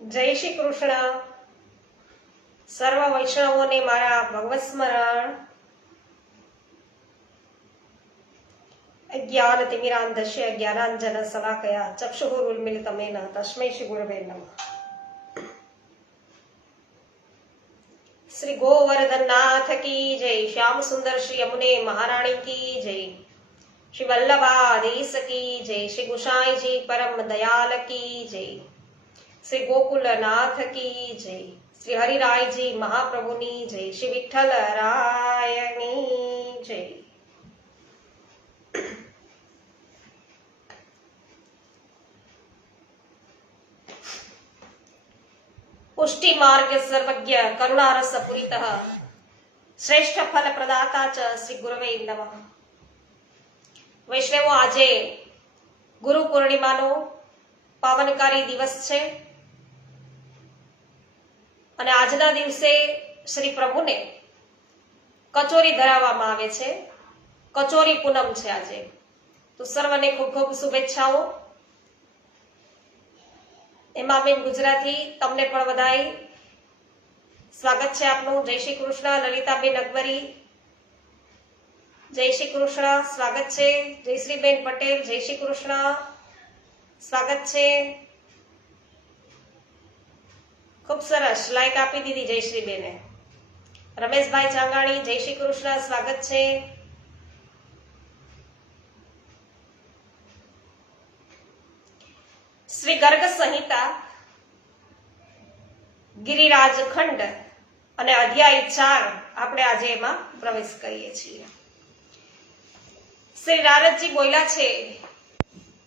જય શ્રી કૃષ્ણ. સર્વ વૈષ્ણવોને મારા ભગવત સ્મરણ. અજ્ઞાનતિમિરાન્ધસ્ય જ્ઞાનાંજન શલાકયા ચક્ષુરુન્મિલિતમેન તસ્મૈ શ્રી ગુરવે નમઃ. શ્રી ગોવર્ધનનાથ કી જય. શ્યામ સુંદર શ્રી યમુને મહારાણી કી જય. શ્રી વલ્લભાધીશ કી જય. શ્રી ગુસાઈજી પરમ દયાલ કી જય. શ્રી ગોકુલનાથ કી જય. શ્રી હરિરાયજી મહાપ્રભુની જય. શ્રી વિઠ્ઠલ રાયની જય. પુષ્ટિ માર્ગ સર્વજ્ઞ કરુણારસ પુરીતઃ શ્રેષ્ઠ ફલ પ્રદાતા ચ શ્રી ગુરવે નમઃ. વૈષ્ણવો, આજે ગુરુ પૂર્ણિમાનો પાવનકારી દિવસ છે અને આજના દિવસે શ્રી પ્રભુને કચોરી ધરાવવામાં આવે છે. કચોરી પૂનમ છે આજે. તો સર્વને ખૂબ ખૂબ શુભેચ્છાઓ. એમાં બેન ગુજરાતી તમને પણ બધાય સ્વાગત છે આપનું. જય શ્રી કૃષ્ણ. લલિતાબેન અકબરી, જય શ્રી કૃષ્ણ, સ્વાગત છે. જયશ્રીબેન પટેલ, જય શ્રી કૃષ્ણ, સ્વાગત છે. ખૂબ સરસ, લાઈક આપી દીધી જયશ્રીબેને. રમેશભાઈ ચાંગાણી, જય શ્રી કૃષ્ણ, સ્વાગત છે. શ્રી ગર્ગ સંહિતા ગિરિરાજ ખંડ અને અધ્યાય 4 આપણે આજે એમાં પ્રવેશ કરીએ છીએ. શ્રી નારદજી બોલ્યા છે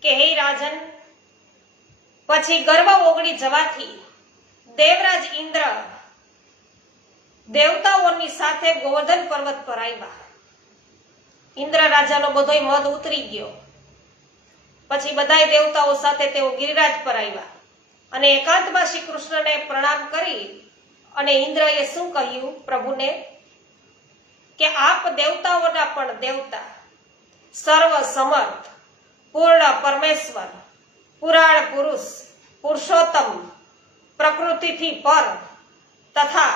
કે હે રાજન, પછી ગર્વ ઓગળી જવાથી દેવરાજ ઇન્દ્ર દેવતાઓની સાથે ગોવર્ધન પર્વત પર આવ્યા. ઇન્દ્ર રાજાનો બધોય મદ ઉતરી ગયો. પછી બધાય દેવતાઓ સાથે તેઓ ગિરિરાજ પર આવ્યા અને એકાંતમાં શ્રી કૃષ્ણને પ્રણામ કરી અને ઇન્દ્રએ શું કહ્યું પ્રભુને કે આપ દેવતાઓના પણ દેવતા, સર્વ સમર્થ, પૂર્ણ પરમેશ્વર, પુરાણ પુરુષ, પુરુષોત્તમ, પ્રકૃતિથી પર તથા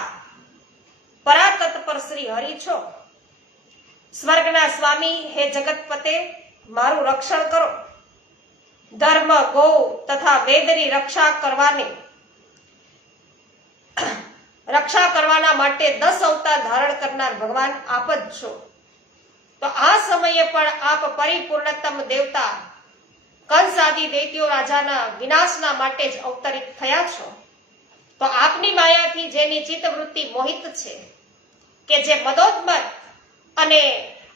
પરાતત્પર શ્રી હરિ છો. સ્વર્ગના સ્વામી હે જગતપતે, મારું રક્ષણ કરો. ધર્મ, ગૌ તથા વેદની રક્ષા કરવાના માટે 10 અવતાર ધારણ કરનાર ભગવાન આપ જ છો. તો આ સમયે પણ આપ પરિપૂર્ણતમ દેવતા કંસ આદિ દૈત્યો રાજાના વિનાશના માટે જ અવતરિત થયા છો. તો આપની માયાથી જેની ચિત્તવૃત્તિ મોહિત છે, કે જે મદોન્મત્ત અને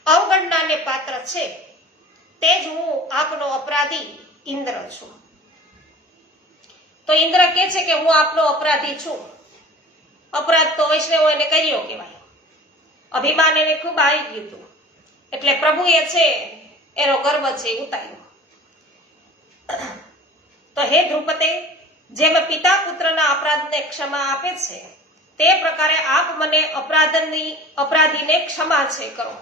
અવગણનાને પાત્ર છે, તે જ હું આપનો અપરાધી ઇન્દ્ર છું. તો ઇન્દ્ર કહે છે કે હું આપનો અપરાધી છું. અપરાધ તો વૈષ્ણવો એને કર્યો કહેવાય. અભિમાન એને ખૂબ આવી ગયું હતું. એટલે પ્રભુએ છે એનો ગર્વ છે ઉતાર્યો. તો હે ધ્રુપતે, જેમ પિતા પુત્રના અપરાધને ક્ષમા આપે છે, તે પ્રકારે આપ મને અપરાધીને ક્ષમા છે કરો.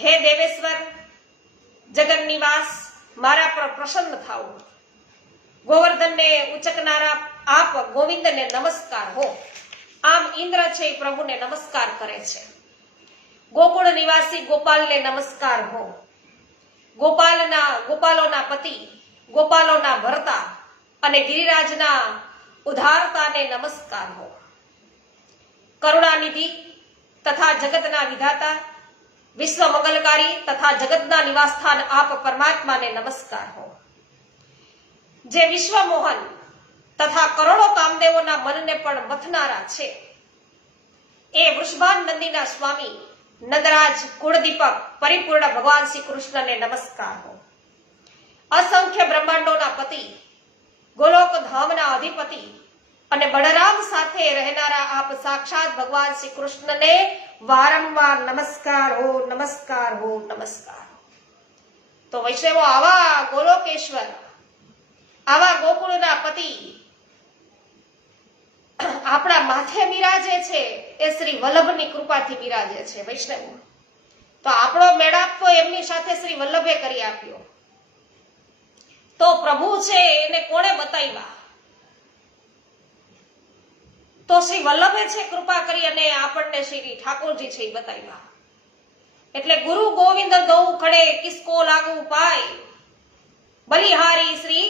હે દેવેશ્વર, જગન નિવાસ, મારા પર પ્રસન્ન થાઓ. ગોવર્ધનને ઉચકનારા આપ ગોવિંદને નમસ્કાર હો. આમ ઇન્દ્ર છે એ પ્રભુને નમસ્કાર કરે છે. ગોકુળ નિવાસી ગોપાલને નમસ્કાર હો. ગોપાલોના પતિ, ગોપાલોના ભરતા અને ગિરિરાજના ઉદ્ધારતાને નમસ્કાર હો. કરુણાનિધિ તથા જગતના વિધાતા, વિશ્વ મંગલકારી તથા જગતના નિવાસસ્થાન આપ પરમાત્માને નમસ્કાર હો. જે વિશ્વમોહન તથા કરોડો કામદેવોના મનને પણ મથનારા છે, એ વૃષભાન નંદીના સ્વામી નંદરાજ કુળદીપક પરિપૂર્ણ ભગવાન શ્રી કૃષ્ણને નમસ્કાર હો. અસંખ્ય બ્રહ્માંડોના પતિ, ગોલોક ધામના અધિપતિ અને બળરામ સાથે રહેનારા આપ સાક્ષાત ભગવાન શ્રી કૃષ્ણને વારંવાર નમસ્કાર હો, નમસ્કાર હો, નમસ્કાર હો. તો વૈષ્ણવો, આવા ગોલોકેશ્વર, આવા ગોકુળના પતિ આપણા માથે બિરાજે છે, એ શ્રી વલ્લભની કૃપાથી બિરાજે છે. વૈષ્ણવો, તો આપણો મેળાપ તો એમની સાથે શ્રી વલ્લભે કરી આપ્યો. તો પ્રભુ છે એને કોણે બતાવ્યા? તો શ્રી વલ્લભે છે કૃપા કરી અને આપણને શ્રી ઠાકોરજી છે એ બતાવ્યા. એટલે ગુરુ ગોવિંદ દો ખડે કિસકો લાગુ પાય, બલિહારી શ્રી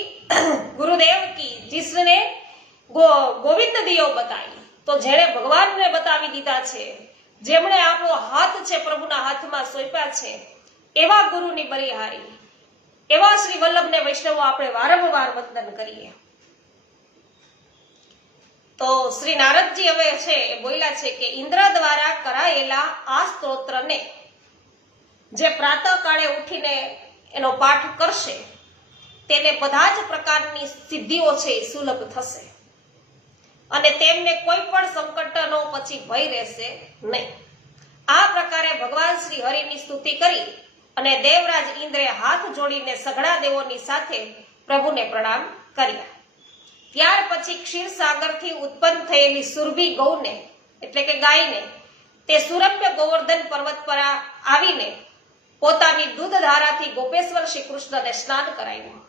ગુરુદેવ કી जिसने ગોવિંદ દિયો બતાવી. તો જેણે ભગવાનને બતાવી દીધા છે, જેમણે આપણો હાથ છે પ્રભુના હાથમાં સોંપ્યા છે, એવા ગુરુની બલિહારી, એવા શ્રી વલ્લભને વૈષ્ણવો આપણે વારંવાર વંદન કરીએ. તો શ્રી નારદજી હવે છે એ બોલ્યા છે કે ઇન્દ્ર દ્વારા કરાયેલા આ સ્તોત્રને જે પ્રાતઃકાળે ઉઠીને એનો પાઠ કરશે તેને બધા જ પ્રકારની સિદ્ધિઓ છે એ સુલભ થશે અને તેમને કોઈ પણ સંકટનો પછી ભય રહેશે નહીં. આ પ્રકારે ભગવાન શ્રી હરિની સ્તુતિ કરી અને દેવરાજ ઇન્દ્રે હાથ જોડીને સઘળા દેવોની સાથે પ્રભુને પ્રણામ કર્યા. ત્યાર પછી ક્ષીરસાગરથી ઉત્પન્ન થયેલી સુરભી ગૌને એટલે કે ગાયને તે સુરમ્ય ગોવર્ધન પર્વત પર આવીને પોતાની દૂધધારાથી ગોપેશ્વર શ્રી કૃષ્ણને સ્નાન કરાવ્યું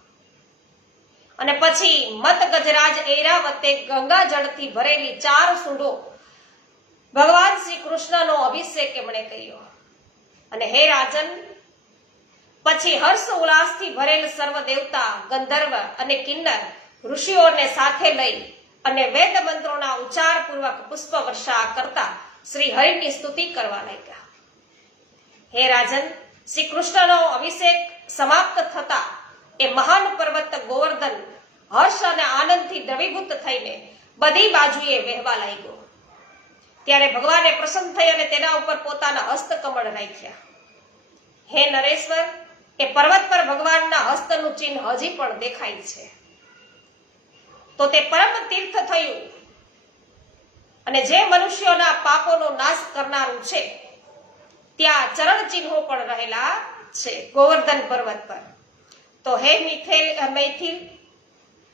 અને પછી મત ગજરાજ ઐરાવતે ગંગા જળથી ભરેલી 4 સૂંઢો ભગવાન શ્રી કૃષ્ણનો અભિષેક એમણે કર્યો. અને હે રાજન, પછી હર્ષ ઉલ્લાસથી ભરેલ સર્વ દેવતા, ગંધર્વ અને કિન્નર ઋષિઓને સાથે લઈ અને વેદ મંત્રોના ઉચ્ચાર પૂર્વક પુષ્પ વર્ષા કરતા શ્રી હરિની સ્તુતિ કરવા લાગ્યા. હે રાજન, શ્રી કૃષ્ણનો અભિષેક સમાપ્ત થતા એ મહાન પર્વત ગોવર્ધન હર્ષ અને આનંદથી દ્રવીભૂત થઈને બધી બાજુએ વહેવા લાગ્યો. ત્યારે ભગવાને પ્રસન્ન થઈ અને તેના ઉપર પોતાના હસ્તકમળ રાખ્યા. હે નરેશ્વર, એ પર્વત પર ભગવાનના હસ્તનું ચિહ્ન હજી પણ દેખાય છે. તો તે પરમ તીર્થ થયું અને જે મનુષ્યોના પાપોનો નાશ કરનારું છે ત્યાં ચરણ ચિહ્નો પણ રહેલા છે ગોવર્ધન પર્વત પર. તો હે મૈથિલ,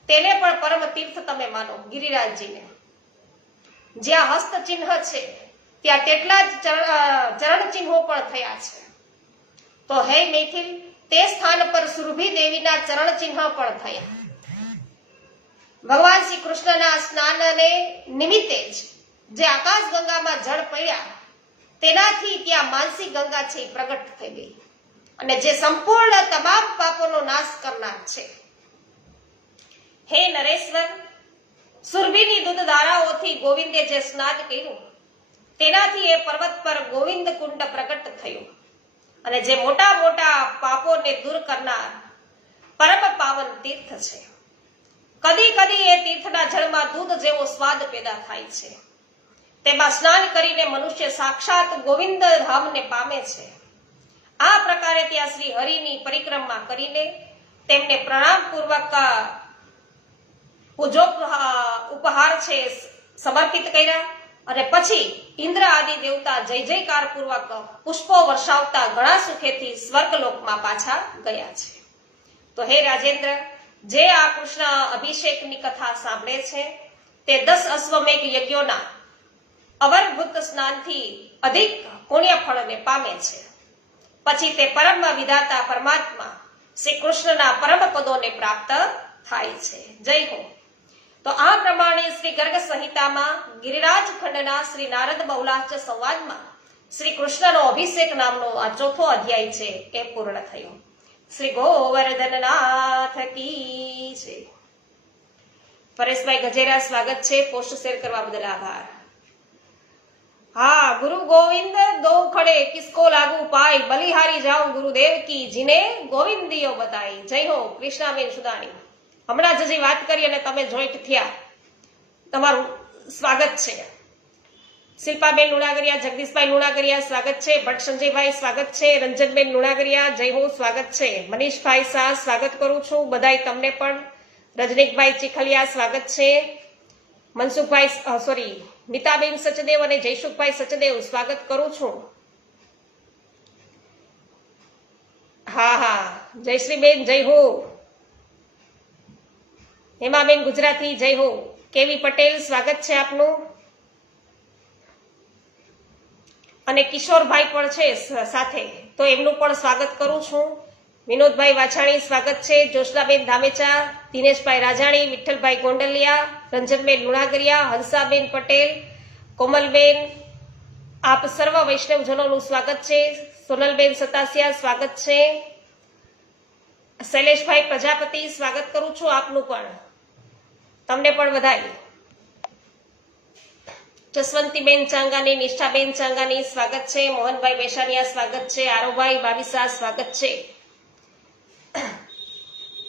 તેને પણ પરમ તીર્થ તમે માનો. ગિરિરાજજીને જ્યાં હસ્ત ચિહ્ન છે ત્યાં તેટલા જ ચરણ ચિહ્નો પણ થયા છે. તો હે મૈથિલ, તે સ્થાન પર સુરભી દેવીના ચરણ ચિહ્ન પણ થયા. ભગવાન શ્રી કૃષ્ણના સ્નાનને નિમિત્તે જ જે આકાશ ગંગામાં જળ પડ્યા તેનાથી ત્યાં માનસી ગંગા છે એ પ્રગટ થઈ ગઈ અને જે સંપૂર્ણ તમામ પાપોનો નાશ કરનાર છે. હે નરેશ્વર, સુરભીની દૂધધારાઓથી ગોવિંદે જે સ્નાન કર્યું તેનાથી એ પર્વત પર ગોવિંદ કુંડ પ્રગટ થયું અને જે મોટા મોટા પાપોને દૂર કરનાર પરમ પાવન તીર્થ છે. કદી કદી એ તીર્થના જળમાં દૂધ જેવો સ્વાદ પેદા થાય છે. તેમાં સ્નાન કરીને મનુષ્ય સાક્ષાત ગોવિંદ ધામને પામે છે. આ પ્રકારે ત્યાં શ્રી હરિની પરિક્રમા કરીને તેમને પ્રણામ પૂર્વક ઉપહાર છે સમર્પિત કર્યા અને પછી ઇન્દ્ર આદિ દેવતા જય જયકાર પૂર્વક પુષ્પો વર્ષાવતા ઘણા સુખેથી સ્વર્ગલોકમાં પાછા ગયા છે. તો હે રાજેન્દ્ર, જે આ કૃષ્ણ અભિષેકની કથા સાંભળે છે તે 10 અશ્વમેઘ યજ્ઞોના અવરભૂત સ્નાનથી અધિક પુણ્ય ફળને પામે છે. પછી તે પરમ વિધાતા પરમાત્મા શ્રી કૃષ્ણના પરમ પદોને પ્રાપ્ત થાય છે. જય હો. તો આ પ્રમાણે શ્રી ગર્ગ સંહિતામાં ગિરિરાજ ખંડના શ્રી નારદ બહુલાચ સંવાદમાં શ્રી કૃષ્ણનો અભિષેક નામનો આ 4થો અધ્યાય છે એ પૂર્ણ થયો. શ્રી ગોવર્ધનનાથ કી જય. પરેશભાઈ ગજેરા સ્વાગત છે. પોસ્ટ શેર કરવા બદલ આભાર. હા, ગુરુ ગોવિંદ દો ખડે કિસકો લાગુ પાય, બલિહારી જાઓ ગુરુદેવ કી જીને ગોવિંદીઓ બતાઈ. જય હો. કૃષ્ણાબેન સુદાણી હમણાં જ હજી વાત કરી અને તમે જોઈન્ટ થયા, તમારું સ્વાગત છે. શિલ્પાબેન લુણાગરિયા, જગદીશભાઈ લુણાગરિયા સ્વાગત છે. ભટ્ટ સંજયભાઈ સ્વાગત છે. રંજનબેન લુણાગરિયા જય હો સ્વાગત છે. મનીષભાઈ શાહ સ્વાગત કરું છું. બધાય તમને પણ. રજનીકભાઈ ચીખલિયા સ્વાગત છે. મનસુખભાઈ મિતાબેન સચદેવ અને જયસુખભાઈ સચદેવ સ્વાગત કરું છું. હા, જયશ્રીબેન જય હો. હેમાબેન ગુજરાતી જય હો. કેવી પટેલ સ્વાગત છે આપનું. અને કિશોરભાઈ પણ છે સાથે, તો એમનું પણ સ્વાગત કરું છું. વિનોદભાઈ વાછાણી સ્વાગત છે, જોશનાબેન ધામેચા, દિનેશભાઈ રાજાણી, વિઠ્ઠલભાઈ ગોંડલિયા, રંજનબેન લુણાગરિયા, હંસાબેન પટેલ, કોમલબેન, આપ સર્વ વૈષ્ણવજનોનું સ્વાગત છે. સોનલબેન સતાસિયા સ્વાગત છે. શૈલેષભાઈ પ્રજાપતિ સ્વાગત કરું છું આપનું પણ, તમને પણ વધાઈ. જસવંતીબેન ચાંગાની, નિષ્ઠાબેન ચાંગાની સ્વાગત છે. મોહનભાઈ બેસાનિયા સ્વાગત છે. આરોભાઈ બાવીસા સ્વાગત છે.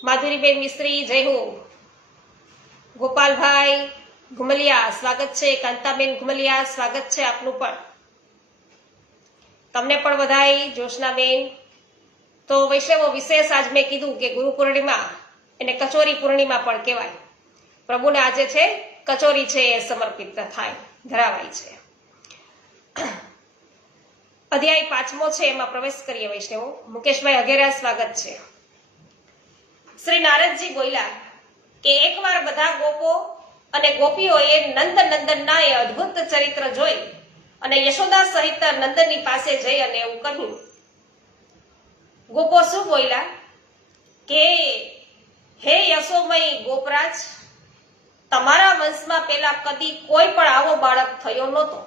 માધુરીબેન મિસ્ત્રી જય હો. ગોપાલભાઈ ઘુમલિયા સ્વાગત છે. કાંતાબેન ઘુમલિયા સ્વાગત છે આપનું પણ, તમને પણ વધાઈ. જોશનાબેન, તો વૈષ્ણવો વિશેષ આજ મેં કીધું કે ગુરુ પૂર્ણિમા એને કચોરી પૂર્ણિમા પણ કહેવાય. પ્રભુને આજે છે કચોરી છે એ સમર્પિત થાય, ધરાવાય છે. અધ્યાય 5મો છે, એમાં પ્રવેશ કરીએ વૈષ્ણવો. મુકેશભાઈ અઘેરા સ્વાગત છે. શ્રી નારદજી બોલ્યા કે એકવાર બધા ગોપો અને ગોપીઓએ નંદ નંદનના એ અદ્ભુત ચરિત્ર જોઈ અને યશોદા સહિત નંદનની પાસે જઈ અને એવું કહ્યું. ગોપો શું બોલ્યા કે હે યશોમય ગોપરાજ, તમારા વંશમાં પેલા કદી કોઈ પણ આવો બાળક થયો નહોતો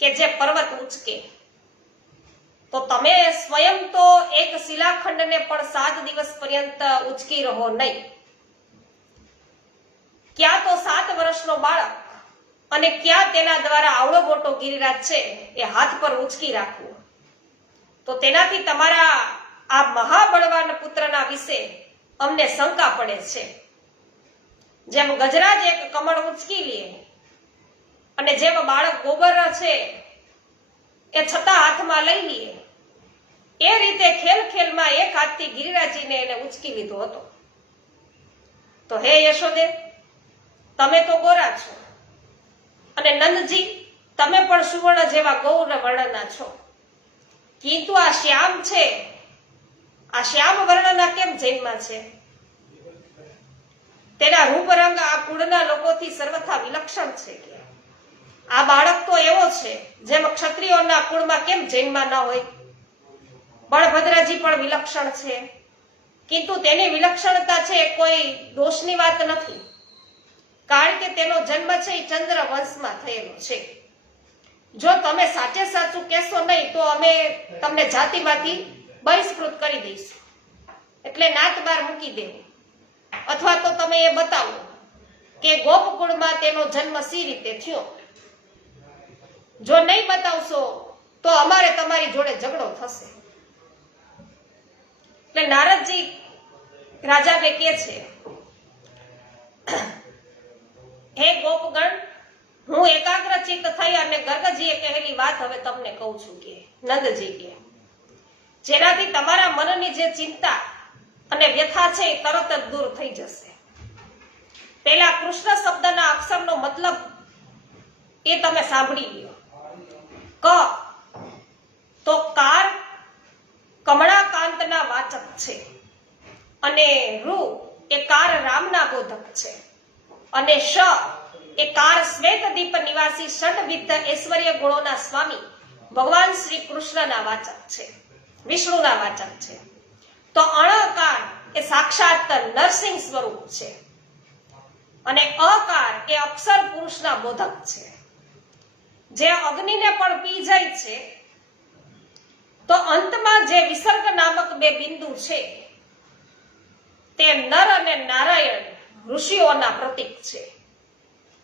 કે જે પર્વત ઉંચકે. તો તમે સ્વયં તો એક શિલાખંડને પણ 7 દિવસ પર્યંત ઉચકી રહો નહીં. ક્યાં તો 7 વર્ષનો બાળક અને ક્યાં તેના દ્વારા આવડો મોટો ગિરિરાજ છે એ હાથ પર ઉચકી રાખવું. તો તેનાથી તમારા આ મહાબળવાન પુત્રના વિશે અમને શંકા પડે છે. જેમ ગજરાજ એક કમળ ઉચકી લે અને જેમ બાળક ગોબર છે એ છતાં હાથમાં લઈ લે, એ રીતે ખેલ ખેલમાં એક હાથથી ગિરિરાજીને એને ઉચકી લીધો હતો. તો હે યશોદે, તમે તો ગોરા છો અને નંદજી તમે પણ સુવર્ણ જેવા ગૌર વર્ણના છો, কিন্তু આ શ્યામ છે, આ શ્યામ વર્ણના કેમ જન્મા છે? તેના રૂપ રંગ આ કુળના લોકોથી સર્વથા વિલક્ષણ છે. કે આ બાળક તો એવો છે જેમ ક્ષત્રિયોના કુળમાં કેમ જન્મા ન હોય. બળભદ્રજી પણ વિલક્ષણ છે, কিন্তু તેની વિલક્ષણતા છે કોઈ દોષની વાત નથી, કારણ કે તેનો જન્મ છે એ ચંદ્ર વંશમાં થયેલો છે. જો તમે સાચે સાચું કહેશો નહીં તો અમે તમને જાતિમાંથી બહિષ્કૃત કરી દઈશું, એટલે નાત બાર મૂકી દેવું. અથવા તો તમે એ બતાવો કે ગોપકુળમાં તેનો જન્મ સી રીતે થયો. જો નહીં બતાવશો તો અમારે તમારી જોડે ઝઘડો થશે. એટલે નારદજી રાજાને કહે છે, હે ગોપગણ, હું એકાગ્ર ચિત્ત થઈ અને ગર્ગજીએ કહેલી વાત હવે તમને કહું છું. કે નંદજી કે જેનાથી તમારા મનની જે ચિંતા અને વ્યથા છે એ તરત જ દૂર થઈ જશે. પેલા કૃષ્ણ શબ્દના અક્ષરનો મતલબ એ તમે સાંભળી લ્યો. ક તો કાર કમળાકાંતના વાચક છે અને રૂ એ કાર રામના બોધક છે અને શ એ કાર શ્વેતદીપ નિવાસી ષડવિધ ઐશ્વર્ય ગુણોના સ્વામી ભગવાન શ્રી કૃષ્ણના વાચક છે, વિષ્ણુના વાચક છે. તો અણકાર એ સાક્ષાત નરસિંહ સ્વરૂપ છે અને અકાર એ અક્ષર પુરુષના બોધક છે. જે અગ્નિને પણ પી જાય છે તો અંતમાં જે વિસર્ગ નામક 2 બિંદુ છે તે નર અને નારાયણ ઋષિઓના પ્રતીક છે.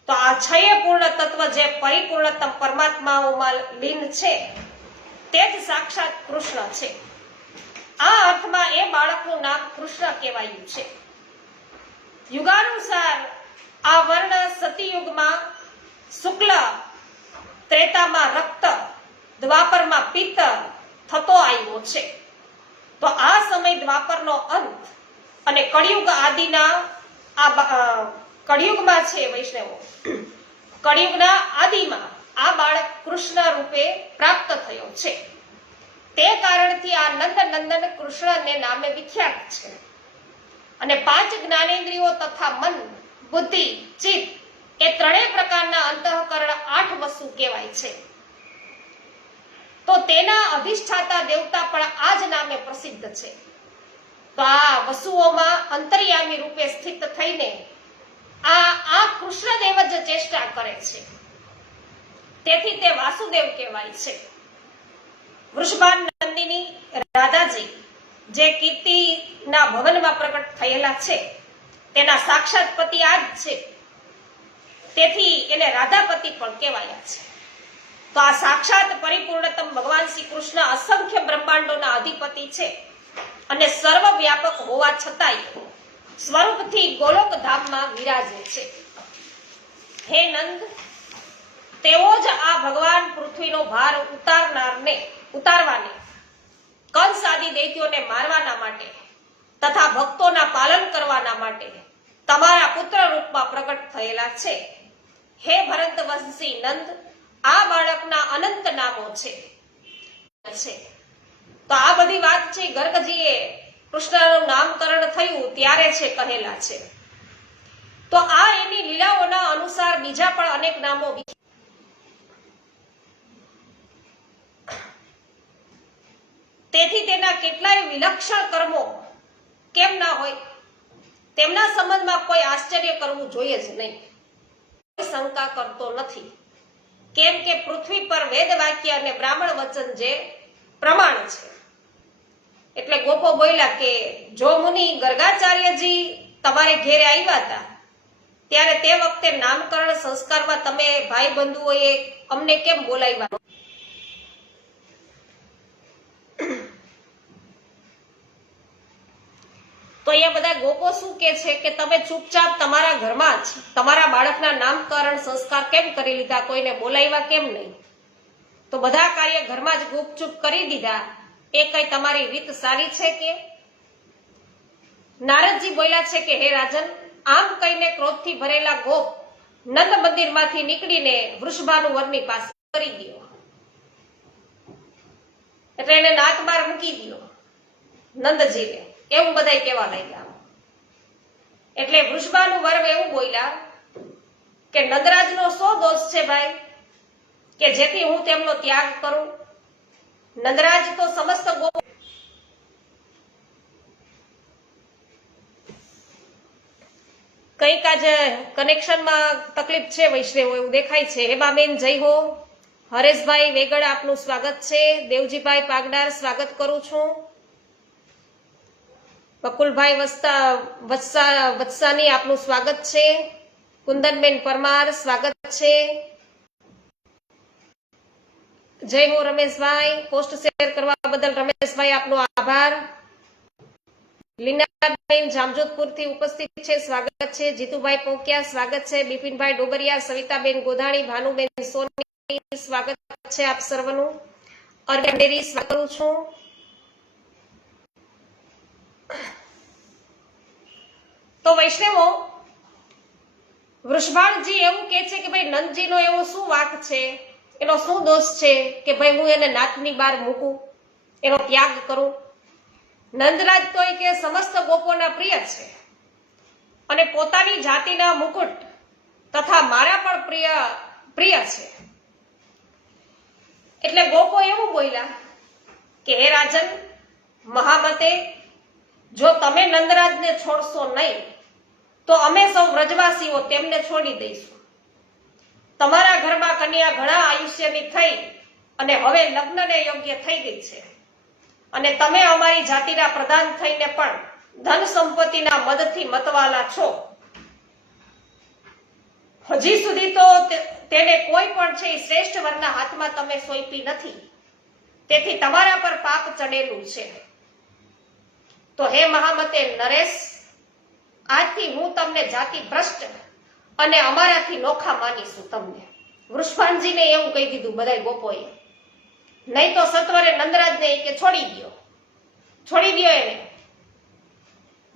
તો આ 6 પૂર્ણ તત્વ જે પરિપૂર્ણતમ પરમાત્માઓમાં લીન છે તે જ સાક્ષાત કૃષ્ણ છે. આ અર્થમાં એ બાળકનું નામ કૃષ્ણ કહેવાયું છે. યુગાનુસાર આ વર્ણ સતીયુગમાં શુક્લ, ત્રેતામાં રક્ત, દ્વાપરમાં પિત્ત થતો આવ્યો છે. તો આ સમય દ્વાપરનો અંત અને કળિયુગ આદિના કળિયુગમાં છે વૈષ્ણવો, કળિયુગના આદિમાં આ બાળક કૃષ્ણ રૂપે પ્રાપ્ત થયો છે. તે કારણથી આ નંદનંદન કૃષ્ણને નામે વિખ્યાત છે. અને 5 જ્ઞાનેન્દ્રિયો તથા મન, બુદ્ધિ, ચિત્ત એ 3 પ્રકારના અંતઃકરણ 8 વસ્તુ કહેવાય છે. તો તેના અધિષ્ઠાતા દેવતા પણ આ જ નામે પ્રસિદ્ધ છે. તો આ વસુઓમાં અંતર્યામી રૂપે સ્થિત થઈને આ કૃષ્ણદેવ જ ચેષ્ટા કરે છે. તેથી તે વાસુદેવ કહેવાય છે. વૃષભાન નંદિની રાધાજી જે કીર્તિના ભવનમાં પ્રગટ થયેલા છે તેના સાક્ષાત પતિ આ જ છે. તેથી એને રાધાપતિ પણ કહેવાયા છે. તો આ સાક્ષાત પરિપૂર્ણતમ ભગવાન શ્રી કૃષ્ણ અસંખ્ય બ્રહ્માંડોના અધિપતિ છે અને સર્વવ્યાપક હોવા છતાંય સ્વરૂપથી ગોલોક ધામમાં વિરાજે છે. હે નંદ, તેઓ જ આ ભગવાન પૃથ્વીનો ભાર ઉતારવાને, કંસ આદિ દૈત્યોને મારવાના માટે તથા ભક્તોના પાલન કરવાના માટે તમારા પુત્ર રૂપમાં પ્રગટ થયેલા છે. હે ભરતવંશી નંદ, આ બાળકના અનંત નામો છે. તો આ બધી વાત છે ગર્ગજીએ કૃષ્ણનું નામકરણ થયું ત્યારે છે કહેલા છે. તો આ એની લીલાઓના અનુસાર બીજા પણ અનેક નામો, તેથી તેના કેટલાય વિલક્ષણ કર્મો કેમ ના હોય, તેમના સંબંધમાં કોઈ આશ્ચર્ય કરવું જોઈએ જ નહીં. શંકા કરતો નથી, કેમ કે પૃથ્વી પર વેદ વાક્ય અને બ્રાહ્મણ વચન જે પ્રમાણ છે. એટલે ગોપો બોલ્યા કે જો મુનિ ગર્ગાચાર્યજી તમારે ઘેરે આવ્યા હતા ત્યારે તે વખતે નામકરણ સંસ્કારમાં તમે ભાઈ બંધુઓએ અમને કેમ બોલાવ્યા? તો અહીંયા બધા ગોપો શું કે છે કે તમે ચૂપચાપ તમારા ઘરમાં જ તમારા બાળકના નામકરણ સંસ્કાર કેમ કરી લીધા, કોઈને બોલાવ્યા કેમ નહીં? તો બધા કાર્ય ઘરમાં જ ગુપચુપ કરી દીધા. એ કઈ તમારી રીત સારી છે કે? નારદજી બોલ્યા છે કે હે રાજન, આમ કહીને ક્રોધથી ભરેલા ગોપ નંદ મંદિરમાંથી નીકળીને વૃષભાનુવરની પાસે કરી ગયો. એટલે એને નાક બાર મૂકી દો નંદજીને, એવું બધા કહેવા લાગ્યા. એટલે વૃષભાનુવર એવું બોલ્યા કે નંદરાજનો શો દોષ છે ભાઈ કે જેથી હું તેમનો ત્યાગ કરું? નંદરાજ તો સમસ્ત ગોપ કંઈક આજે કનેક્શનમાં તકલીફ છે વૈષ્ણવ, એવું દેખાય છે. હેમાબેન જય હો. હરેશભાઈ વેગડ આપનું સ્વાગત છે. દેવજીભાઈ પાગડાર સ્વાગત કરું છું. બકુલભાઈ વત્સાની આપનું સ્વાગત છે. કુંદનબેન પરમાર સ્વાગત છે. જય હો રમેશભાઈ. પોસ્ટ શેર કરવા બદલ રમેશભાઈ આપનો આભાર. લીનાબેન જામજોધપુર થી ઉપસ્થિત છે, સ્વાગત છે. જીતુભાઈ પોકિયા સ્વાગત છે. બિપિનભાઈ ડોબરિયા, સવિતાબેન ગોધાણી, ભાનુબેન સોની સ્વાગત છે આપ સર્વનું. અરબેન્ડેરી સ્વાગત કરું છું. તો વૈષ્ણવો, વૃષભાણજી એવું કે છે કે ભાઈ નંદજીનો એવો શું વાંક છે, એનો શું દોષ છે કે ભાઈ હું એને નાકની બહાર મૂકું, એનો ત્યાગ કરું? નંદરાજ તો કે સમસ્ત ગોપોના પ્રિય છે અને પોતાની જાતિના મુકુટ તથા મારા પણ પ્રિય છે. એટલે ગોપો એવું બોલ્યા કે હે રાજન, મહામતે, જો તમે નંદરાજને છોડશો નહીં તો અમે સૌ વ્રજવાસીઓ તેમને છોડી દઈશું. તમારા ઘરમાં કન્યા ઘણા આયુષ્યની થઈ અને હવે લગ્નને યોગ્ય થઈ ગઈ છે અને તમે અમારી જાતિના પ્રધાન થઈને પણ ધન સંપત્તિના મદથી મતવાલા છો. હજી સુધી તો તેને કોઈ પણ છે શ્રેષ્ઠ વરના હાથમાં તમે સોંપી નથી, તેથી તમારા પર પાપ ચડેલું છે. તો હે મહામતે નરેશ, આજથી હું તમને જાતિ ભ્રષ્ટ અને અમારાથી નોખા માનીશું તમને. વૃષભાનજીને એવું કહી દીધું બધા ગોપોએ. નહીં તો સત્વરે નંદરાજને કે છોડી દો એને.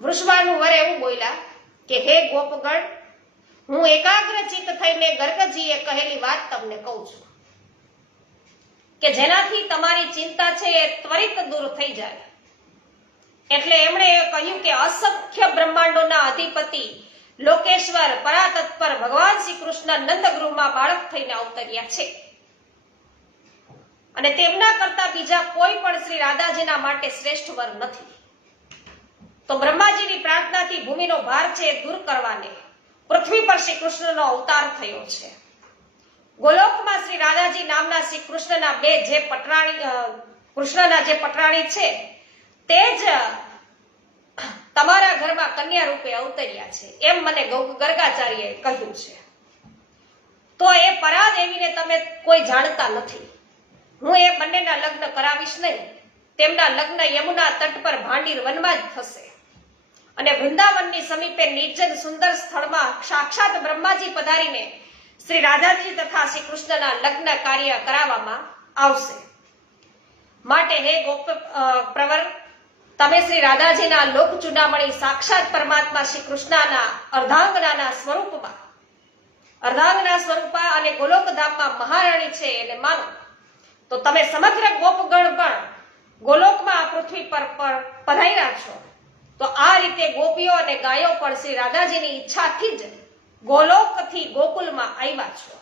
વૃષભાનુવર એવું બોલ્યા કે હે ગોપગણ, હું એકાગ્ર ચિત્ત થઈને ગર્ગજીએ કહેલી વાત તમને કહું છું કે જેનાથી તમારી ચિંતા છે એ ત્વરિત દૂર થઈ જાય. એટલે એમણે કહ્યું કે અસંખ્ય બ્રહ્માંડોના અધિપતિ લોકેશ્વર પરાતત્પર ભગવાન શ્રી કૃષ્ણ નંદગૃહમાં બાળક થઈને અવતર્યા છે. અને તેમના કરતા બીજા કોઈ પણ શ્રી રાધાજીના માટે શ્રેષ્ઠ વર નથી. તો બ્રહ્માજીની પ્રાર્થનાથી ભૂમિનો ભાર છે એ દૂર કરવાને પૃથ્વી પર શ્રી કૃષ્ણનો અવતાર થયો છે. ગોલોકમાં શ્રી રાધાજી નામના શ્રી કૃષ્ણના કૃષ્ણના જે પટરાણી છે તે જ તમારા ઘરમાં કન્યા રૂપે અવતર્યા છે, એમ મને ગર્ગાચાર્યએ કહ્યું છે. તો એ પરાદેવીને તમે કોઈ જાણતા નથી. હું એ બંનેના લગ્ન કરાવીશ નહીં. તેમના લગ્ન યમુના તટ પર ભાંડીર વનમાં જ થશે. અને વૃંદાવનની સમીપે નિર્જન સુંદર સ્થળમાં સાક્ષાત બ્રહ્માજી પધારીને શ્રી રાધાજી તથા શ્રી કૃષ્ણના લગ્ન કાર્ય કરાવવામાં આવશે. માટે હે ગોપ પ્રવર, તમે શ્રી રાધાજીના લોક ચૂડામણી સાક્ષાત પરમાત્મા શ્રી કૃષ્ણના અર્ધાંગના સ્વરૂપા અને ગોલોકધામમાં મહારાણી છે એને માનો. તો તમે સમગ્ર ગોપગણ પણ ગોલોકમાં પૃથ્વી પર પધાર્યા છો. તો આ રીતે ગોપીઓ અને ગાયો પણ શ્રી રાધાજીની ઈચ્છાથી જ ગોલોકથી ગોકુલમાં આવ્યા છો.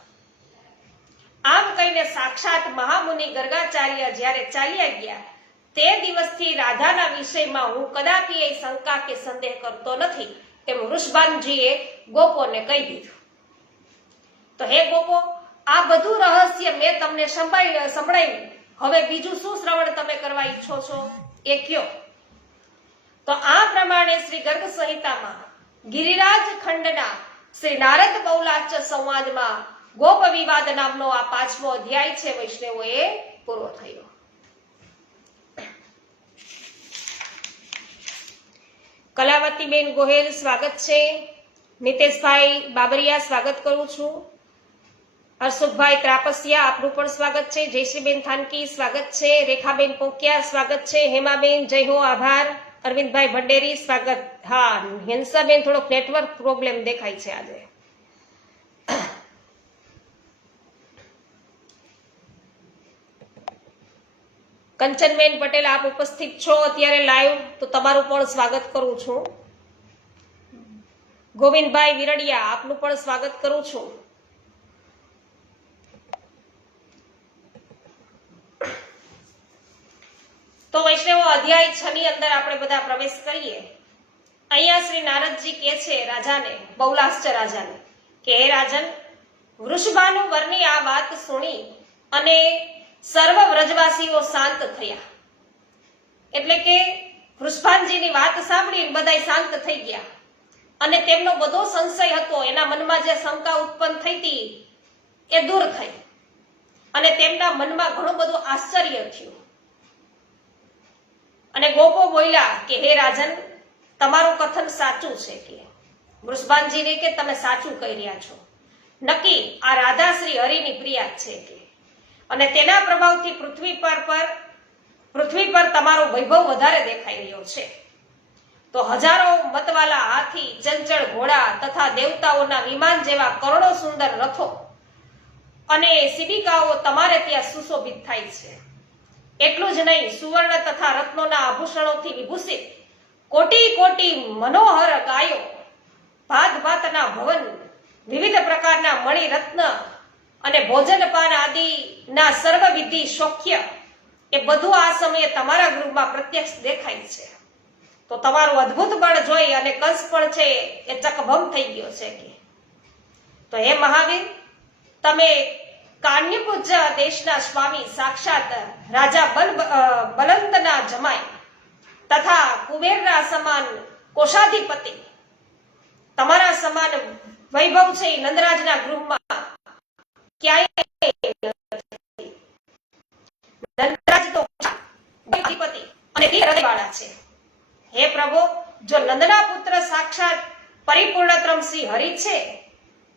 આમ કહીને સાક્ષાત મહામુનિ ગર્ગાચાર્ય જ્યારે ચાલ્યા ગયા તે દિવસથી રાધાના વિષયમાં હું કદાપી એ શંકા કે સંદેહ કરતો નથી, એમ વૃષભાનજીએ ગોપોને કહી દીધું. તો હે ગોપો, આ બધું રહસ્ય મેં તમને સંભળાવ્યું. હવે બીજું શું શ્રવણ તમે કરવા ઈચ્છો છો એ કયો. તો આ પ્રમાણે શ્રી ગર્ગ સંહિતામાં ગિરિરાજ ખંડના શ્રી નારદ બૌલાચ સંવાદમાં ગોપ વિવાદ નામનો આ 5મો અધ્યાય છે વૈષ્ણવોએ પૂરો થયો. કલાવતીબેન ગોહેલ સ્વાગત છે. નિતેશભાઈ બાબરિયા સ્વાગત કરું છું. હર્ષુભાઈ ત્રાપસિયા આપનું પણ સ્વાગત છે. જયશ્રીબેન થાનકી સ્વાગત છે. રેખાબેન પોકિયા સ્વાગત છે. હેમાબેન જય હો આભાર. અરવિંદભાઈ ભંડેરી સ્વાગત. હા, હિંસાબેન થોડોક નેટવર્ક પ્રોબ્લેમ દેખાય છે આજે. કંચનબેન પટેલ આપ ઉપસ્થિત છો અત્યારે લાઈવ, તો તમારું પણ સ્વાગત કરું છું. ગોવિંદભાઈ વિરડિયા આપનું પણ સ્વાગત કરું છું. તો વૈષ્ણવો અધ્યાય 6 ની અંદર આપણે બધા પ્રવેશ કરીએ. અહીંયા શ્રી નારદજી કહે છે રાજાને, બૌલાશ્ચ રાજાને, કે હે રાજન, વૃષભાનુ વરની આ વાત સુણી અને સર્વ વ્રજવાસીઓ શાંત થયા. એટલે કે વૃષભાનજીની વાત સાંભળીને બધાય શાંત થઈ ગયા અને તેમનો બધો સંશય હતો, એના મનમાં જે શંકા ઉત્પન્ન થઈ હતી એ દૂર થઈ અને તેમના મનમાં ઘણું બધું આશ્ચર્ય થયું. અને ગોપો બોલ્યા કે હે રાજન, તમારું કથન સાચું છે. કે વૃષભાનજીને કે તમે સાચું કહી રહ્યા છો. નક્કી આ રાધા શ્રી હરિની પ્રિયા છે કે, અને તેના પ્રભાવથી પૃથ્વી પર તમારો વૈભવ વધારે દેખાઈ રહ્યો છે. તો હજારો મતવાલા હાથી, ચંચળ ઘોડા તથા દેવતાઓના વિમાન જેવા કરોડો સુંદર રથો અને સિબિકાઓ તમારે ત્યાં સુશોભિત થાય છે. એટલું જ નહીં, સુવર્ણ તથા રત્નોના આભૂષણોથી વિભૂષિત કોટી કોટી મનોહર ગાયો, ભાત ભાતના ભવન, વિવિધ પ્રકારના મણિ રત્ન અને ભોજનપાન આદિના સર્વવિધિ સૌખ્ય એ બધું આ સમયે તમારા ગૃહમાં પ્રત્યક્ષ દેખાય છે. તો તમારું અદ્ભુત બળ જોઈ અને કંસ પણ છે એ ચકભમ થઈ ગયો છે. કે તો હે મહાવીર, તમે કાન્યકુજ દેશના સ્વામી સાક્ષાત રાજા બલંતના જમાઈ તથા કુબેરના સમાન કોષાધિપતિ, તમારા સમાન વૈભવ છે એ નંદરાજના ગૃહમાં ક્યાંય નંદરાજ તો અધિપતિ અને હૃદયવાળા છે. હે પ્રભુ, જો નંદના પુત્ર સાક્ષાત પરિપૂર્ણતમ શ્રી હરિ છે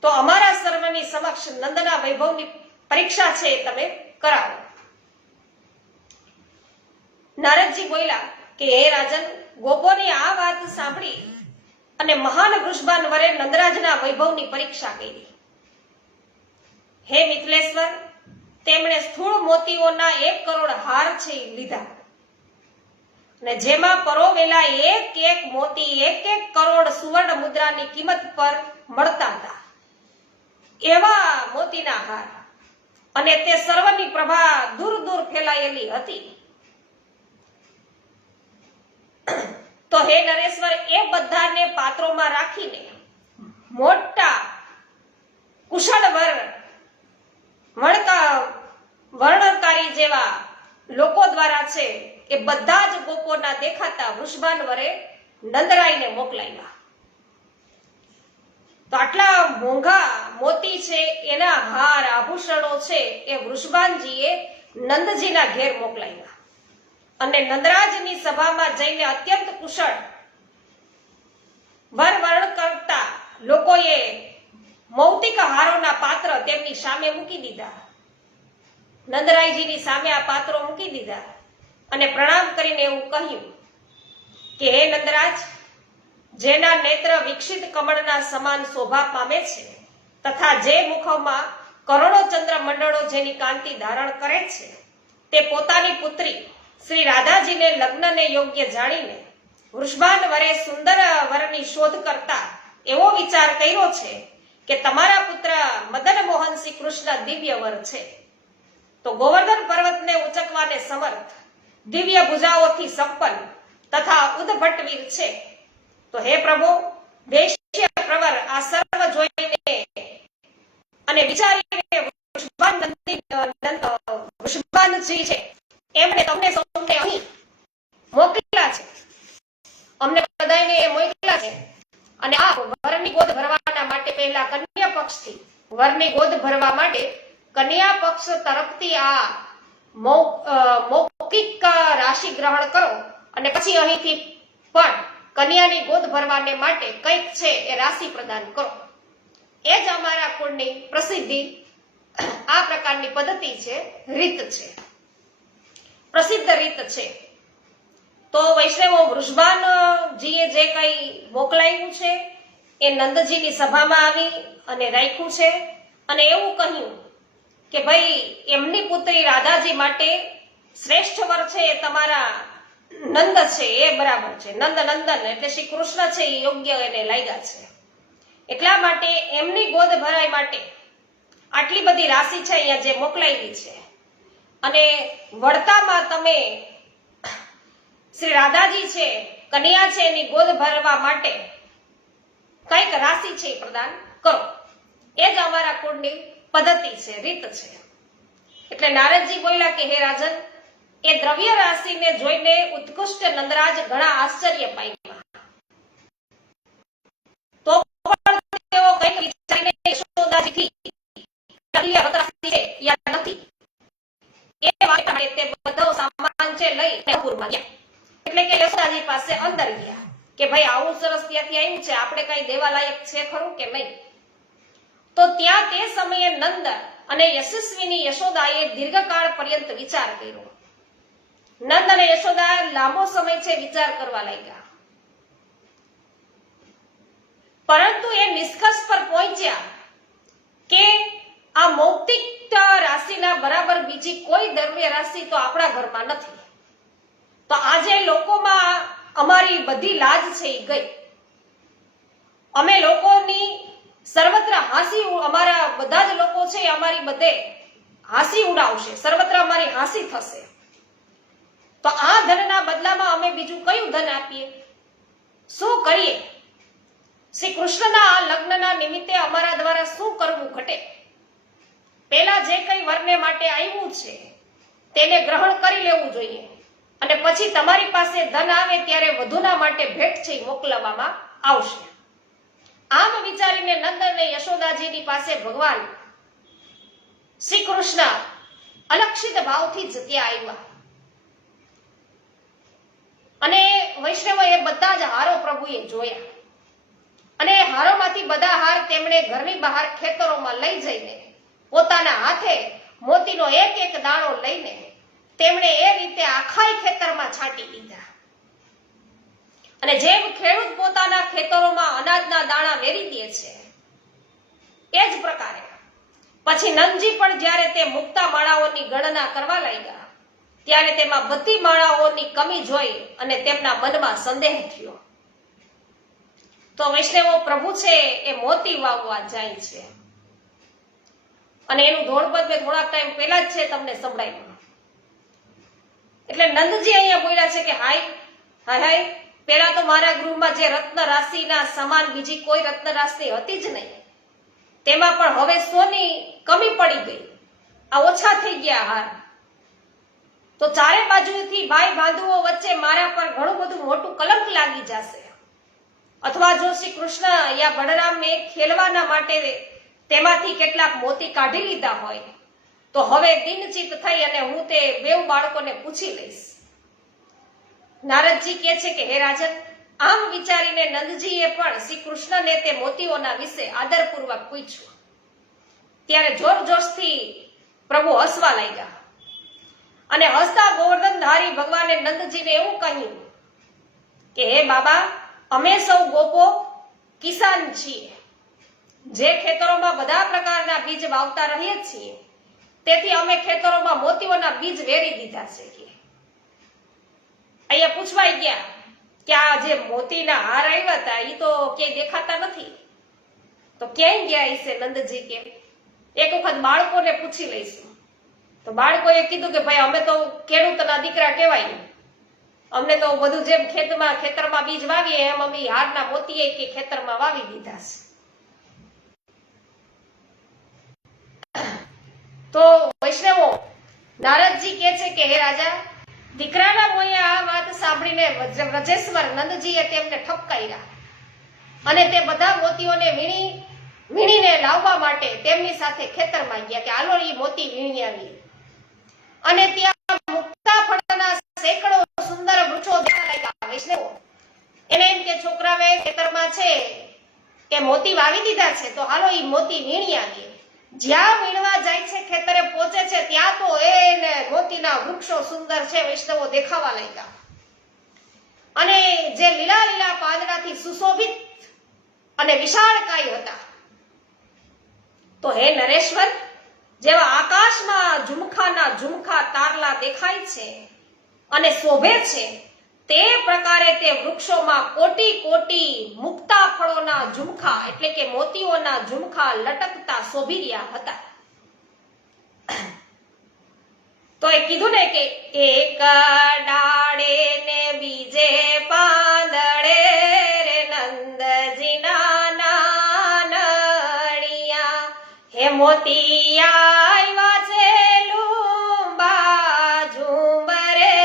તો અમારા સર્વની સમક્ષ નંદના વૈભવની પરીક્ષા છે તમે કરાવો. નારદજી બોલ્યા કે હે રાજન, ગોપોની આ વાત સાંભળી અને મહાન વૃષભાન વરે નંદરાજના વૈભવની પરીક્ષા કરી. હે મિથિલેશ્વર, તેમણે સ્થૂળ મોતીઓના 1 કરોડ હાર છે લીધા અને જેમાં પરોવેલા એક મોતી 1 કરોડ સુવર્ણ મુદ્રાની કિંમત પર મળતા હતા એવા મોતીના હાર અને તે સર્વની પ્રભા દૂર દૂર ફેલાયેલી હતી. તો હે નરેશ્વર, એ બધાને પાત્રોમાં રાખીને મોટા કુશળ વર્ણનકારી જેવા લોકો દ્વારા છે એ બધા જ ગોપોના દેખાતા વૃષભાન વરે નંદરાયને મોકલાવ્યા. તો આટલા મોંઘા મોતી છે, એના હાર આભૂષણો છે, એ વૃષભાનજીએ નંદજીના ઘેર મોકલાવ્યા. અને નંદરાજની સભામાં જઈને અત્યંત કુશળ વર્ણન કરતા લોકોએ મૌક્તિક હારોના પાત્ર તેમની સામે મૂકી દીધા. નંદરાયજીની સામે આ પાત્રો મૂકી દીધા અને પ્રણામ કરીને એવું કહ્યું કે હે નંદરાજ, જેના નેત્ર વિકસિત કમળના સમાન શોભા પામે છે તથા જે મુખમાં કરોડો ચંદ્ર મંડળો જેની કાંતિ ધારણ કરે છે, તે પોતાની પુત્રી શ્રી રાધાજીને લગ્નને યોગ્ય જાણીને વૃષભાન વરે સુંદર વરની શોધ કરતા એવો વિચાર કર્યો છે કે તમારા પુત્ર મદન મોહન શ્રી કૃષ્ણ દિવ્ય વર છે. તો ગોવર્ધન પર્વતને ઉચકવાને સમર્થ, દિવ્ય ભુજાઓથી સંપન્ન તથા ઉદ્ભટવીર છે. તો હે પ્રભુ, વૈશ્ય પ્રવર આ સર્વ જોઈને અને વિચારીને વૃષભાનજી છે એમણે તમને સૌને અહીં મોકલ્યા છે, અમને બધાને મોકલ્યા છે. અને આ વરની ગોદ ભરવાના માટે પહેલા કન્યા પક્ષથી વરની ગોદ ભરવા માટે કન્યા પક્ષ તરફથી આ મૌખિક રાશિ ગ્રહણ કરો અને પછી અહીંથી પણ કન્યાની ગોદ ભરવાને માટે કંઈક છે એ રાશિ પ્રદાન કરો. એ જ અમારા કુળની પ્રસિદ્ધિ, આ પ્રકારની પદ્ધતિ છે, રીત છે, પ્રસિદ્ધ રીત છે. તો વૈષ્ણવો, વૃષભાનજીએ જે કંઈ મોકલાયું છે એ નંદજીની સભામાં આવી અને રાખ્યું છે અને એવું કહ્યું કે ભાઈ, એમની પુત્રી રાધાજી માટે શ્રેષ્ઠ વર છે એ તમારા નંદ છે, એ બરાબર છે. નંદન એટલે શ્રી કૃષ્ણ છે એ યોગ્ય એને લાગ્યા છે. એટલા માટે એમની ગોદ ભરાય માટે આટલી બધી રાશિ છે અહીંયા જે મોકલાવી છે. અને વળતામાં તમે શ્રી રાધાજી છે, કન્યા છે, એની ગોદ ભરવા માટે કઈક રાશિ છે એ પ્રદાન કરો. એ જ અમારા કુળની પદ્ધતિ છે, રીત છે. એટલે નારદજી બોલ્યા કે હે રાજન, એ દ્રવ્ય રાશિને જોઈને ઉત્કૃષ્ટ નંદરાજ ઘણા આશ્ચર્ય પામ્યા. તો પણ તેઓ કંઈક વિચારીને યશોદાજીથી છે યા નથી એ માટે તે બધો સામાન છે લઈને પુરમાં ગયા. એટલે કે યશોદાજી પાસે અંદર ગયા કે ભાઈ, આવું સરસ ત્યાંથી આવ્યું છે, આપણે કઈ દેવા લાયક છે ખરું કે નહીં? તો ત્યાં તે સમયે નંદ અને યશસ્વીની યશોદાએ દીર્ઘકાળ પર્યંત વિચાર કર્યો. નંદ અને યશોદા લાંબો સમય છે વિચાર કરવા લાગ્યા, પરંતુ એ નિષ્કર્ષ પર પહોંચ્યા કે આ મૌક્તિક રાશિના બરાબર બીજી કોઈ દ્રવ્ય રાશિ તો આપણા ઘરમાં નથી. તો આજે લોકોમાં અમારી બધી લાજ છે એ ગઈ. અમે લોકોની સર્વત્ર હાંસી, અમારા બધા જ લોકો છે અમારી બધે હાંસી ઉડાવશે, સર્વત્ર અમારી હાંસી થશે. તો આ ધનના બદલામાં અમે બીજું કયું ધન આપીએ? શું કરીએ? શ્રી કૃષ્ણના આ લગ્નના નિમિત્તે અમારા દ્વારા શું કરવું ઘટે? પેલા જે કઈ વરને માટે આવ્યું છે તેને ગ્રહણ કરી લેવું જોઈએ અને પછી તમારી પાસે ધન આવે ત્યારે વધુના માટે ભેટ છે મોકલવામાં આવશે. આમ વિચારીને નંદ અને યશોદાજીની પાસે ભગવાન શ્રી કૃષ્ણ અલક્ષિત ભાવથી જ ત્યાં આવ્યા. અને વૈષ્ણવો એ બધા જ હારો પ્રભુએ જોયા અને હારોમાંથી બધા હાર તેમણે ઘરની બહાર ખેતરોમાં લઈ જઈને પોતાના હાથે મોતીનો એક એક દાણો લઈને તેમણે એ રીતે આખાય ખેતરમાં છાંટી દીધા. અને જેમ ખેડૂત પોતાના ખેતરોમાં અનાજના દાણા વેરી દે છે એ જ પ્રકારે પછી નંદજી પણ જ્યારે તે મુક્તા માળાઓની ગણના કરવા લાગ્યા ત્યારે તેમાં બધી માળાઓની કમી જોઈ અને તેમના મનમાં સંદેહ થયો. તો વૈષ્ણવો, પ્રભુ છે એ મોતી વાવવા જાય છે. અને એનું ધોળપદ મેં થોડાક ટાઈમ પહેલા જ છે તમને સંભળાવ્યું. એટલે નંદજી અહીંયા બોલ્યા છે કે હાય હાય પેલા તો મારા ગૃહમાં જે રત્ન રાશિના સમાન બીજી કોઈ રત્ન રાશિ હતી જ નહીં, તેમાં પણ હવે સોની કમી પડી ગઈ, આ ઓછા થઈ ગયા હાર. તો ચારે બાજુથી ભાઈ બાંધુઓ વચ્ચે મારા પર ઘણું બધું મોટું કલંક લાગી જશે. અથવા જો શ્રી કૃષ્ણ યા બળરામને ખેલવાના માટે તેમાંથી કેટલાક મોતી કાઢી લીધા હોય તો હવે દિનચિત થઈ અને હું તે બેઉ બાળકોને પૂછી લઈશ. નારદજી કહે છે કે હે રાજન, આમ વિચારીને નંદજીએ પણ શ્રી કૃષ્ણને તે મોતીઓના વિશે આદરપૂર્વક પૂછ્યું. ત્યારે જોર જોશથી પ્રભુ હસવા લાગ્યા અને હસતા ગોવર્ધનધારી ભગવાને નંદજીને એવું કહ્યું કે હે બાબા, અમે સૌ ગોપો કિસાન છીએ, જે ખેતરોમાં બધા પ્રકારના બીજ વાવતા રહીએ છીએ, તેથી અમે ખેતરોમાં મોતીઓના બીજ વેરી દીધા છે. કે અહીંયા પૂછવાઈ ગયા કે આ જે મોતીના હાર આવ્યા હતા એ તો ક્યાંય દેખાતા નથી, તો ક્યાંય ગયા હશે નંદજી? કે એક વખત બાળકોને પૂછી લઈશું. તો બાળકોએ કીધું કે ભાઈ અમે તો ખેડૂતના દીકરા કહેવાય, અમને તો બધું જેમ ખેતરમાં બીજ વાવીએ એમ અમે હારના મોતી કે ખેતરમાં વાવી દીધા છે. તો વૈષ્ણવો, નારદજી કહે છે કે હે રાજા, દીકરાના મોએ આ વાત સાંભળીને વ્રજેશ્વર નંદજીએ તેમને ઠપકાર્યા અને તે બધા મોતીઓને વીણીને લાવવા માટે તેમની સાથે ખેતરમાં ગયા કે હાલો એ મોતી વીણી આવી. અને ત્યાં મુક્તા ફળના સેંકડો સુંદર વૃક્ષો દેખાવા લાગ્યા. વૈષ્ણવો, એને એમ કે છોકરાએ ખેતરમાં છે કે મોતી વાવી દીધા છે તો હાલો એ મોતી વીણી આવીએ. જ્યાં વીણવા જાય છે, ખેતરે પહોંચે છે, ત્યાં તો એને મોતીના વૃક્ષો સુંદર છે વૈષ્ણવો દેખાવા લાગ્યા અને જે લીલા લીલા પાંદડાથી સુશોભિત અને વિશાળકાય હતા. તો હે નરેશ્વર, જેવા આકાશમાં ઝુમખાના ઝુમખા તારલા દેખાય છે અને શોભે છે, તે પ્રકારે તે વૃક્ષોમાં કોટી કોટી મુક્તા ફળોના ઝુમખા એટલે કે મોતીઓના ઝુમખા લટકતા શોભી રહ્યા હતા. તો એ કીધું ને કે એક ડાળે ને બીજે પાંદડે રે નંદજીના નાનડિયા, હે મોતી આવ્યા છે લુંબા ઝુંબરે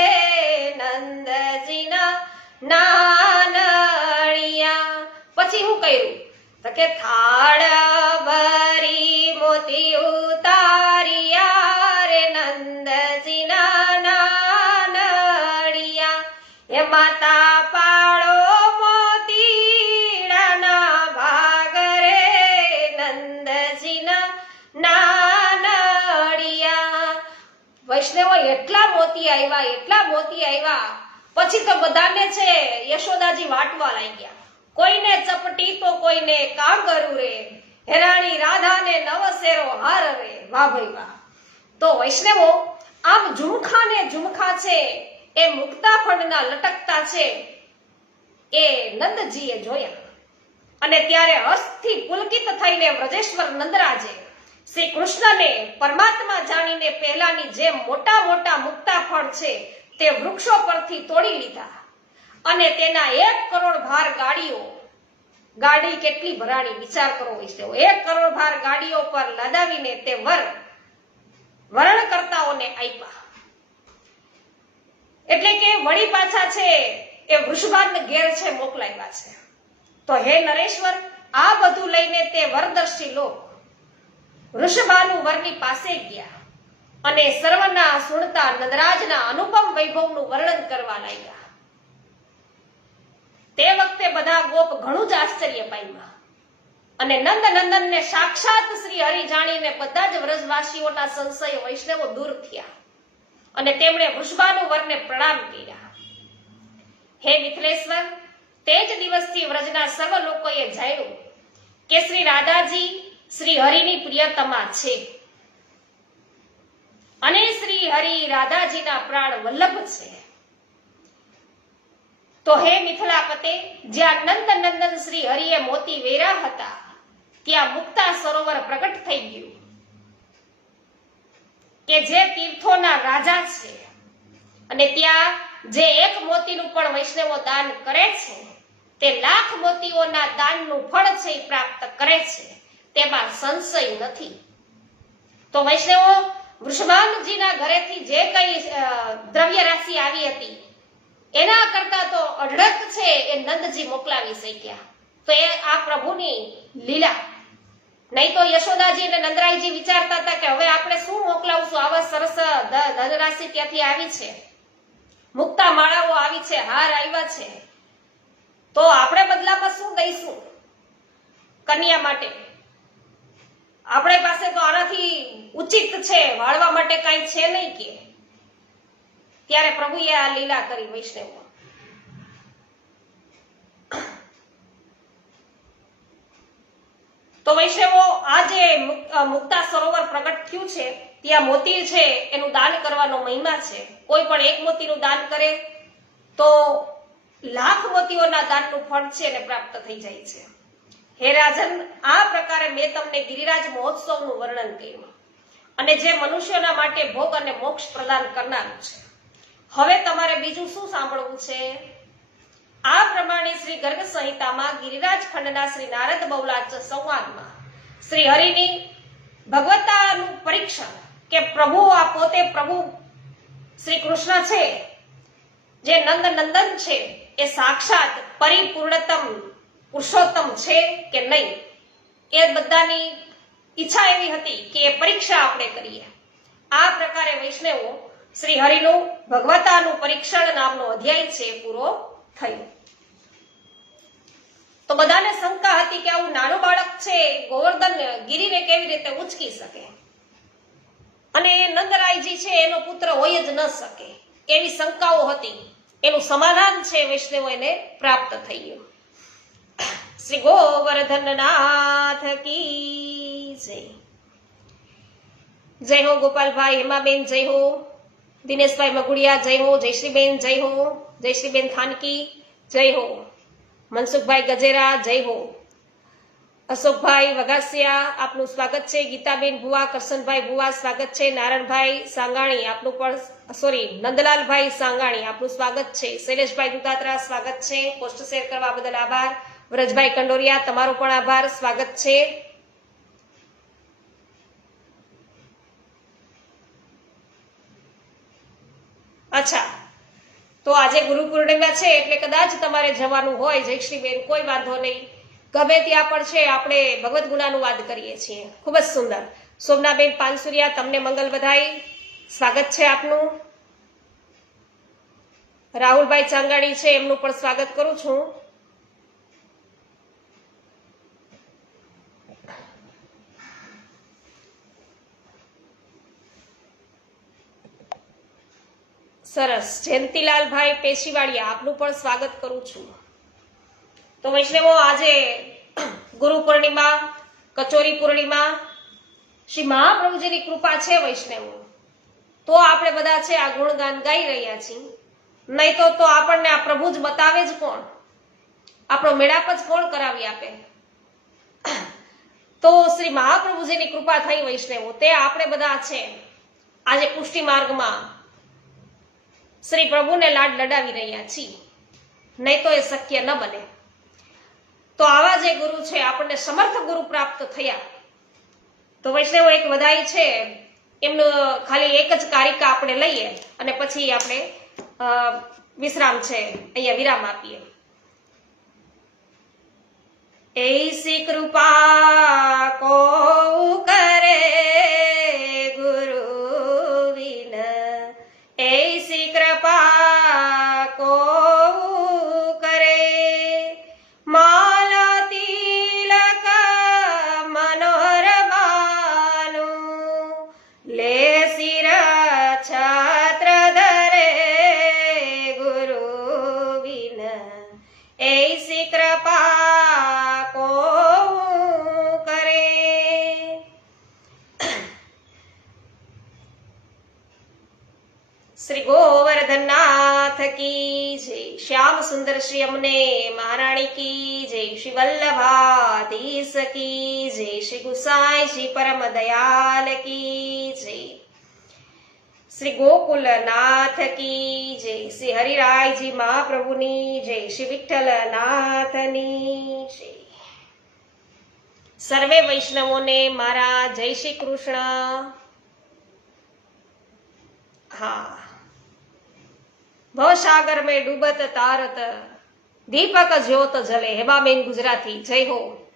નંદજીના નાનડિયા. પછી શું કર્યું તો કે થાળ ભરી મોતી ઉતાર્યા રે નંદજીના નાનડિયા, હે માતા પાડો મોતીડાના ભાગ રે નંદજીના નાનડિયા. વૈષ્ણવો, એટલા મોતી આવ્યા પછી તો બધાને છે યશોદાજી વાટવા લાગ્યા. કોઈને ચપટી તો કોઈને કાંગરું રે, હેરાણી રાધાને નવસેરો હાર રે. વાહ ભાઈ વાહ. તો વૈષ્ણવો, આમ ઝુમખા ને ઝુમખા છે એ મુક્તા ફળના લટકતા છે એ નંદજીએ જોયા અને ત્યારે હર્ષથી પુલકિત થઈને વ્રજેશ્વર નંદરાજે શ્રી કૃષ્ણને પરમાત્મા જાણીને પહેલાની જેમ મોટા મોટા મુક્તા ફળ છે તે વૃક્ષો પરથી તોડી લીધા અને તેના 1 કરોડ ભાર ગાડી કેટલી ભરાણી વિચાર કરો વિશે, 1 કરોડ ભાર ગાડીઓ પર લદાવીને તે વર્ણકર્તાઓને આપ્યા. એટલે કે વળી પાછા છે એ વૃષભાન ઘેર છે મોકલાવ્યા છે. તો હે નરેશ્વર, આ બધું લઈને તે વરદર્શી લોક વૃષભાનુ વરની પાસે ગયા અને સર્વના સુણતા નંદરાજના અનુપમ વૈભવનું વર્ણન કરવા લાગ્યા. તે વખતે બધા ગોપ ઘણું જ આશ્ચર્ય પામ્યા અને નંદનંદનને સાક્ષાત શ્રી હરિ જાણીને બધા જ વ્રજવાસીઓના સંશય વૈષ્ણવો દૂર થયા અને તેમણે વૃષભાનુ વરને પ્રણામ કર્યા. હે મિથિલેશ્વર, તે જ દિવસથી વ્રજના સર્વ લોકોએ જાણ્યું કે શ્રી રાધાજી શ્રી હરિની પ્રિયતમા છે અને શ્રી હરિ રાધાજીના પ્રાણ વલ્લભ છે. તો હે મિથિલાપતે, જ્યાં નંદનંદન શ્રી હરિએ મોતી વેરા હતા ત્યાં મુક્તા સરોવર પ્રગટ થઈ ગયું કે જે તીર્થોના રાજા છે અને ત્યાં જે એક મોતીનું પણ વૈષ્ણવો દાન કરે છે તે લાખ મોતીઓના દાનનું ફળ છે એ પ્રાપ્ત કરે છે, તેમાં સંશય નથી. તો વૈષ્ણવો વૃષભાનુજીના ઘરેથી જે કઈ દ્રવ્ય રાશિ આવી હતી એના કરતા તો અઢળક છે એ નંદજી મોકલાવી શક્યા. તો એ આ પ્રભુની લીલા. નહીં તો યશોદાજી અને નંદરાયજી વિચારતા હતા કે હવે આપણે શું મોકલાવશું, આવા સરસ ધનરાશિ ત્યાંથી આવી છે, મુક્તા માળાઓ આવી છે, હાર આવ્યા છે, તો આપણે બદલામાં શું દઈશું કન્યા માટે? આપણે પાસે તો આનાથી ઉચિત છે, વાળવા માટે કઈ છે નહીં કે. ત્યારે પ્રભુએ આ લીલા કરી વૈષ્ણવો. તો વૈષ્ણવો આ જે મુક્તા સરોવર પ્રગટ થયું છે ત્યાં મોતી છે એનું દાન કરવાનો મહિમા છે. કોઈ પણ એક મોતીનું દાન કરે તો લાખ મોતીઓના દાનનું ફળ છે એને પ્રાપ્ત થઈ જાય છે. હે રાજન, આ પ્રકારે મેં તમને ગિરિરાજ મહોત્સવનું વર્ણન કર્યું અને જે મનુષ્યોના માટે ભોગ અને મોક્ષ પ્રદાન કરનારું છે. હવે તમારે બીજું શું સાંભળવું છે? આ પ્રમાણે શ્રી ગર્ગ સંહિતામાં ગિરિરાજ ખંડના શ્રી નારદ બહુલાચ સંવાદમાં શ્રી હરિની ભગવતાનું પરીક્ષણ કે પ્રભુ આ પોતે પ્રભુ શ્રી કૃષ્ણ છે જે નંદ નંદન છે એ સાક્ષાત પરિપૂર્ણતમ પુરુષોત્તમ છે કે નહીં, એ બધાની ઈચ્છા એવી હતી કે એ પરીક્ષા આપણે કરીએ. આ પ્રકારે વૈષ્ણવો શ્રી હરિનું ભગવતાનું પરીક્ષણ નામનો અધ્યાય છે પૂરો થયો. તો બધાને શંકા હતી કે આવું નાનું બાળક છે ગોવર્ધન ગિરીને કેવી રીતે ઉચકી શકે અને નંદરાયજી છે એનો પુત્ર હોય જ ન શકે, એવી શંકાઓ હતી. એનું સમાધાન છે વૈષ્ણવો એને પ્રાપ્ત થઈ ગયું. શ્રી ગોવર્ધનનાથ કી જય. જય હો ગોપાલભાઈ, હેમાબેન જય હો, દિનેશભાઈ મગુડિયા જય હો, જયશ્રીબેન જય હો, જયશ્રીબેન થાનકી જય હો, મનસુખભાઈ ગજેરા જય હો, અશોકભાઈ વઘાસિયા આપનું સ્વાગત છે, ગીતાબેન ભુવા, કરશનભાઈ ભુવા સ્વાગત છે, નારણભાઈ સાંગાણી આપનું પણ નંદલાલભાઈ સાંગાણી આપનું સ્વાગત છે, શૈલેષભાઈ દુધાત્રા સ્વાગત છે, પોસ્ટ શેર કરવા બદલ આભાર, વ્રજભાઈ કંડોરિયા તમારો પણ આભાર, સ્વાગત છે. અચ્છા, તો આજે ગુરુ પૂર્ણિમા છે એટલે કદાચ તમારે જવાનું હોય જયશ્રીબેન, કોઈ વાંધો નહીં, ગમે ત્યાં પણ છે આપણે ભગવદ ગુણાનું વાદ કરીએ છીએ. ખૂબ જ સુંદર. સોમનાબેન પાનસુરિયા તમને મંગલ બધાઈ, સ્વાગત છે આપનું. રાહુલભાઈ ચાંગાણી છે એમનું પણ સ્વાગત કરું છું. સરસ. જયંતિલાલભાઈ પેશીવાડિયા આપનું પણ સ્વાગત કરું છું. તો વૈષ્ણવો આજે ગુરુ પૂર્ણિમા, કચોરી પૂર્ણિમા, શ્રી મહાપ્રભુજીની કૃપા છે વૈષ્ણવો, તો આપણે બધા છે આ ગુણગાન ગાઈ રહ્યા છીએ. નહીં તો આપણને આ પ્રભુ જ બતાવે જ કોણ, આપણો મેળાપ જ કોણ કરાવી આપે. તો શ્રી મહાપ્રભુજીની કૃપા થઈ વૈષ્ણવો, તે આપણે બધા છે આજે પુષ્ટિ માર્ગમાં શ્રી પ્રભુને લાડ લડાવી રહ્યા છીએ, નહીં તો એ શક્ય ન બને. તો આવા જે ગુરુ છે આપણને સમર્થ ગુરુ પ્રાપ્ત થયા. તો વૈષ્ણવો એક વધાઈ છે એમનું ખાલી એક જ કારિકા આપણે લઈએ અને પછી આપણે વિશ્રામ છે અહીંયા વિરામ આપીએ. એસી કૃપા કો કરે ગુરુ વિન, એસી કૃપા કો કરે, માલા તિલક મનોહર બાનુ, લે શિર છત્ર ધરે ગુરુ વિન, એસી કૃપા કો કરે. શ્રી ગોવર્ધનનાથ કી જય. શ્યામ સુંદર શ્રી અમને મહારાણી કી જય. શ્રી વલ્લભાધીશ કી જય. શ્રી ગુસાઈ શ્રી પરમ દયાલ કી જય. શ્રી ગોકુલનાથ કી જય, શ્રી હરિરાયજી મહાપ્રભુની જય, શ્રી વિઠ્ઠલનાથની જય. સર્વે વૈષ્ણવોને મારા જય શ્રી કૃષ્ણ. હા, ભવસાગર મેં ડૂબત તારત દીપક જ્યોત જલે. હેમાબેન ગુજરાતી, જય હો.